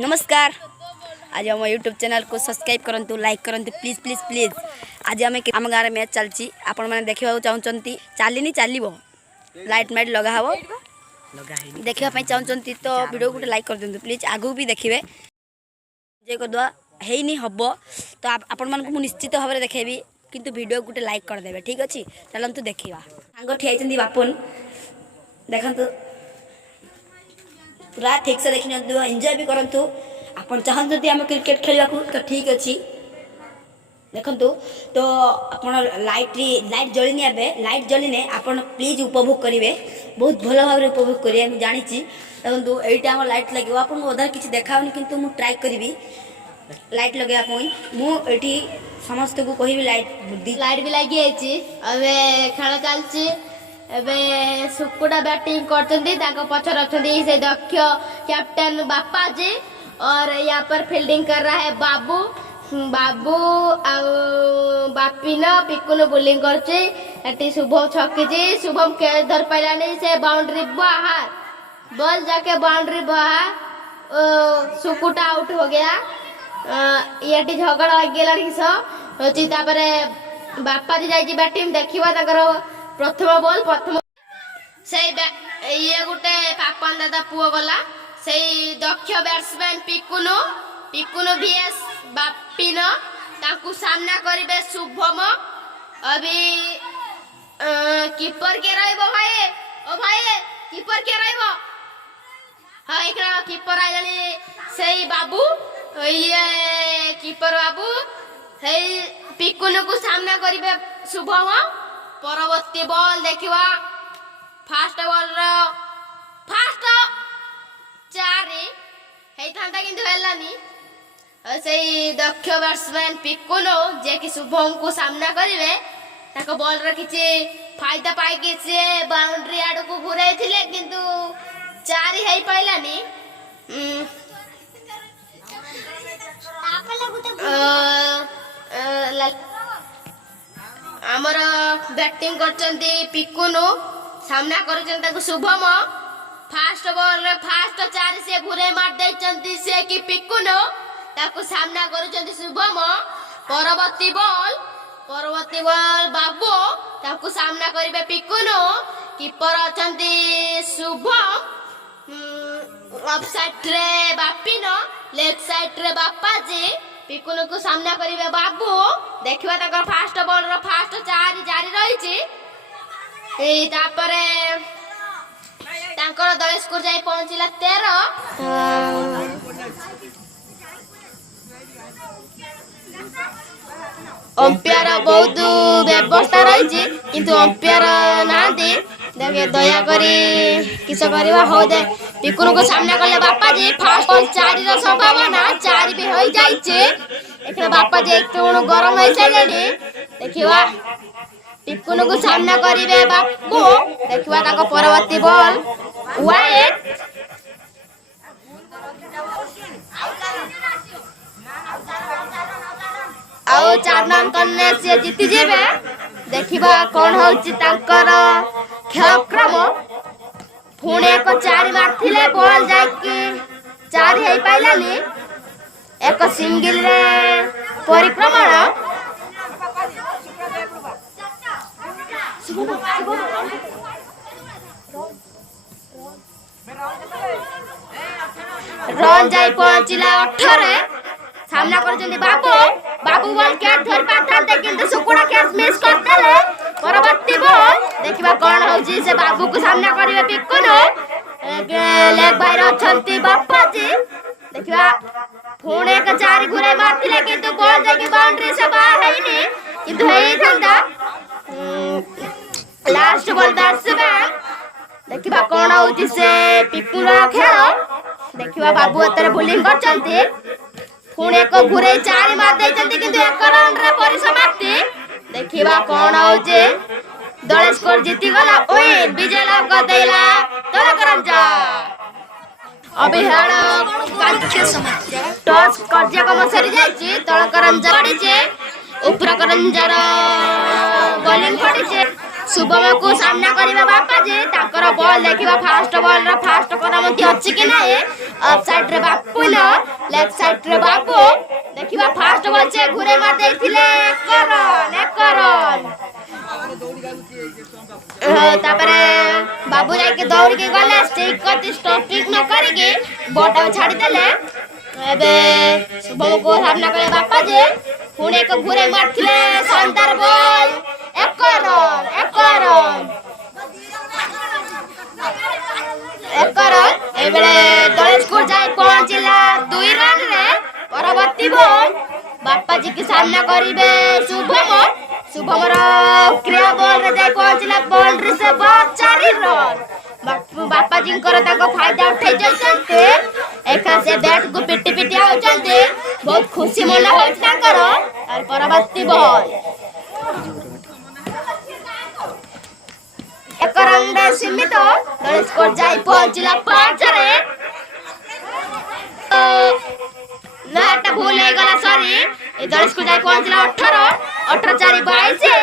नमस्कार। आज हम यूट्यूब चैनल को सब्सक्राइब करंतु, लाइक करंतु, प्लीज प्लीज प्लीज। आज आम गाँव मैच चलती, आपण मैंने देखा चाहते चलनी चलो लाइट माइट लगा हे देखापी चाहते तो वीडियो गोटे लाइक कर दिंतु प्लीज। आगू भी देखिए जे करदे है हम तो आपण मानक निश्चित भाव में देखेबी, किंतु वीडियो गोटे लाइक करदे। ठीक अच्छे, चलतु देखा सांग ठिया बापुन देखु पूरा ठीक से देखी एंजॉय भी करूँ। आप चाहते आम क्रिकेट खेलने को तो ठीक अच्छे देखु तो आप लाइट जलिनी ए लाइट जलिने आप प्लीज उपभोग करेंगे, बहुत भल भाव में उपभोग करेंगे। मुझे जानी देखो यहाँ लाइट लगे आपको अधार किसी देखाऊनी, किंतु मुझे ट्राए करी लाइट लगे मुझे समस्त को कह लाइट भी लगी खेल चलती। सुकुड़ा बैटिंग करते पचर अच्छा से दक्ष कैप्टन बापा जी, और यहाँ पर फील्डिंग कर रहा है बाबू बापिन पिकुन बोलिंग करती। शुभम छकी, शुभम कैच धर पाइलानी से बाउंड्री बाहर, बॉल जाके बाउंड्री बाहर, सुकुटा आउट हो गया। ये झगड़ा लग गया किसी बापा जी जाइए बैटिंग देखा प्रथम बॉल प्रथम से ये गोटे पापन दादा पुओ गला से दक्ष बैट्समैन पिकुनो भीएस बापिन ताकू सामना करिवे शुभम। अभी कीपर के रहइबो भाई, ओ भाई कीपर के रहइबो। हां एकरा कीपर आइले से बाबू, ये कीपर बाबू हे पिकुनो को सामना करिवे शुभम। परवर्ती बॉल देखा फास्ट बॉल फास्ट चारि होता कि से दक्ष बैट्समैन पिकुनो जे कि शुभम को सामना करेंगे बॉल किसी फायदा पाई सी बाउंड्री आड़ को घूरे किंतु चारि हो पाइलानी। आमर बैटिंग करचंती पिकुनो सामना कर शुभम। फास्ट बॉल फास्ट चार से घुरे मार देचंती से कि पिकुनो ताकू सामना कर शुभम। परवर्ती बॉल बाबू ताकू सामना करिवे पिकुनो। कीपर अछंती शुभम, ऑफ साइड रे बापिन, लेफ्ट साइड रे बापा जी। पिकुनो को सामना करिवे बाबू देखिबा तकर फास्ट बॉल रो फास्ट चारि जारी रहिछि। ए तापरे तांकर दल स्कोर जाई पहुंचिला 13। अंपायर बहुत व्यवस्था रही किंतु अंपायर ना दे देखे दया करी किस करवा हो दे। पिकुनो को सामना करले बापा जी फास्ट बॉल चारि रो संभावना चारि भी होई जाइछे। एकरा बापा जी एक टोण गरम होई साइलेनी देखिवा पिकुनो को सामना करिवे बापू देखिवा ताको परवर्ती बॉल वाइड आउ 4 रन करने से जीति जेबे। देखिबा कोन होउची तांकर खेलक्रम। पुणे एक 4 मारथिले बॉल जाकी 4 हे पाइलानी। एक सिंगल रे परिक्रमण रन जाई पहुंचिला 18। सामना करजंदी बाबू बॉल कैच धर पाथांते किंतु सुकुड़ा कैच मिस करतेले। परवर्ती बॉल देखिबा कोन होउची से बाबू को सामना करिवे पिकुनो। लेग बाहर अछंती बापा जी देखिबा पुणे का 4 घुरे मारथिले किंतु बॉल जाके बाउंड्री से बाहर हैनी किंतु हेई थांदा। लास्ट बॉल 10 देखिबा कोन होउची से पिकुनो खेल देखिबा बाबू एतरे बोलिंग करचंती। पुणे को घुरे 4 मार देचंती किंतु 1 रन रे परिसमाप्ति। देखिबा कोन होउची दल स्कोर जीती गला। ओए विजय लाभ कर देला तलकरंजा। अभिहार कांचे समाप्त टॉस कार्यक्रम सरी जायछि। तलकरंजा पडिछे उपरकरंजार बॉलिंग पडिछे। शुभम को सामना करिवे बापा जी ताकर बॉल देखिबा फास्ट बॉल रा फास्ट करा मति अछि कि नै। ऑफ साइड रे बापुन লেগ সাইড রে বাবু দেখিবা ফার্স্ট বল সে ঘুরে মার দেইছিলে এক রন তারপরে বাবু যাইকে দৌড়িকে গলে স্টিক করতে স্টপিং ন করিকি বলটা ছাড়ি দেলে এবে শুভমକୁ সামনা করে বাপা যে পুଣି ଏକ ঘুরে মারছিলে শানদার বল এক রন এবারে দলেশপুর যাই পৌঁছিলা 2 রানে পরবর্তী বল বাপ্পাজি কি সামনা করিবে শুভমর ক্রিয়া বল রে যাই পৌঁছিলা বাউন্ডারি সে 4 রন ବାପାଜୀଙ୍କର ତାଙ୍କ ଫାଇଦା ଉଠେଇ ଯାଇଛନ୍ତି ଏକା ସେ ବ୍ୟାଟ୍ କୁ ପିଟି ପିଟି ଆଉଛନ୍ତି ବହୁତ ଖୁସି ମନେ ହଉଛି ତାଙ୍କର ଆଉ ପରବର୍ତ୍ତୀ ବଲ୍ ଏକ ରନରେ ସୀମିତ ଦଳେଶପୁର ଯାଇ ପହଞ୍ଚିଲା 5 ରେ ନା ଏଟା ଭୁଲ ହେଇଗଲା ସରି ଦଳେଶପୁର ଯାଇ ପହଞ୍ଚିଲା 18 4 22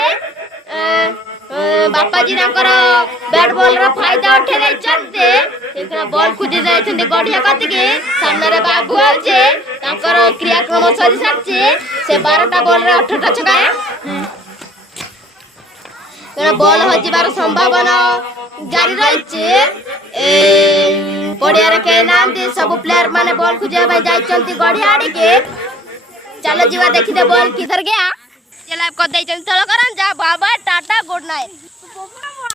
ବାପାଜୀ ତାଙ୍କର ବ୍ୟାଟ୍ ବଲ୍ ର ଫାଇଦା ଉଠେଇ ଦେଇଛନ୍ତି ଏକରା ବଲ୍ ଖୋଜି ଯାଇଛନ୍ତି ଗଡିଆ କତିକି ସାମ୍ନାରେ ବାବୁ ଅଛି ତାଙ୍କର କ୍ରିୟାକ୍ରମ ସରି ସାରିଛି ସେ 12ଟା ବଲ୍ ରେ 18ଟା ଛକା ବଲ୍ ହଜିବାର ସମ୍ଭାବନା ଜାରି ରହିଛି ପଡ଼ିଆରେ କେହି ନାହାନ୍ତି ସବୁ ପ୍ଲେୟାର ମାନେ ବଲ୍ ଖୋଜିବା ପାଇଁ ଯାଇଛନ୍ତି ଗଡିଆ ଆଡ଼ିକି ଚାଲ ଯିବା ଦେଖିଦେ ବଲ୍ କିଧର ଗୟା लाइव कर दे चल करा जा बाबा टाटा गुड नाइट।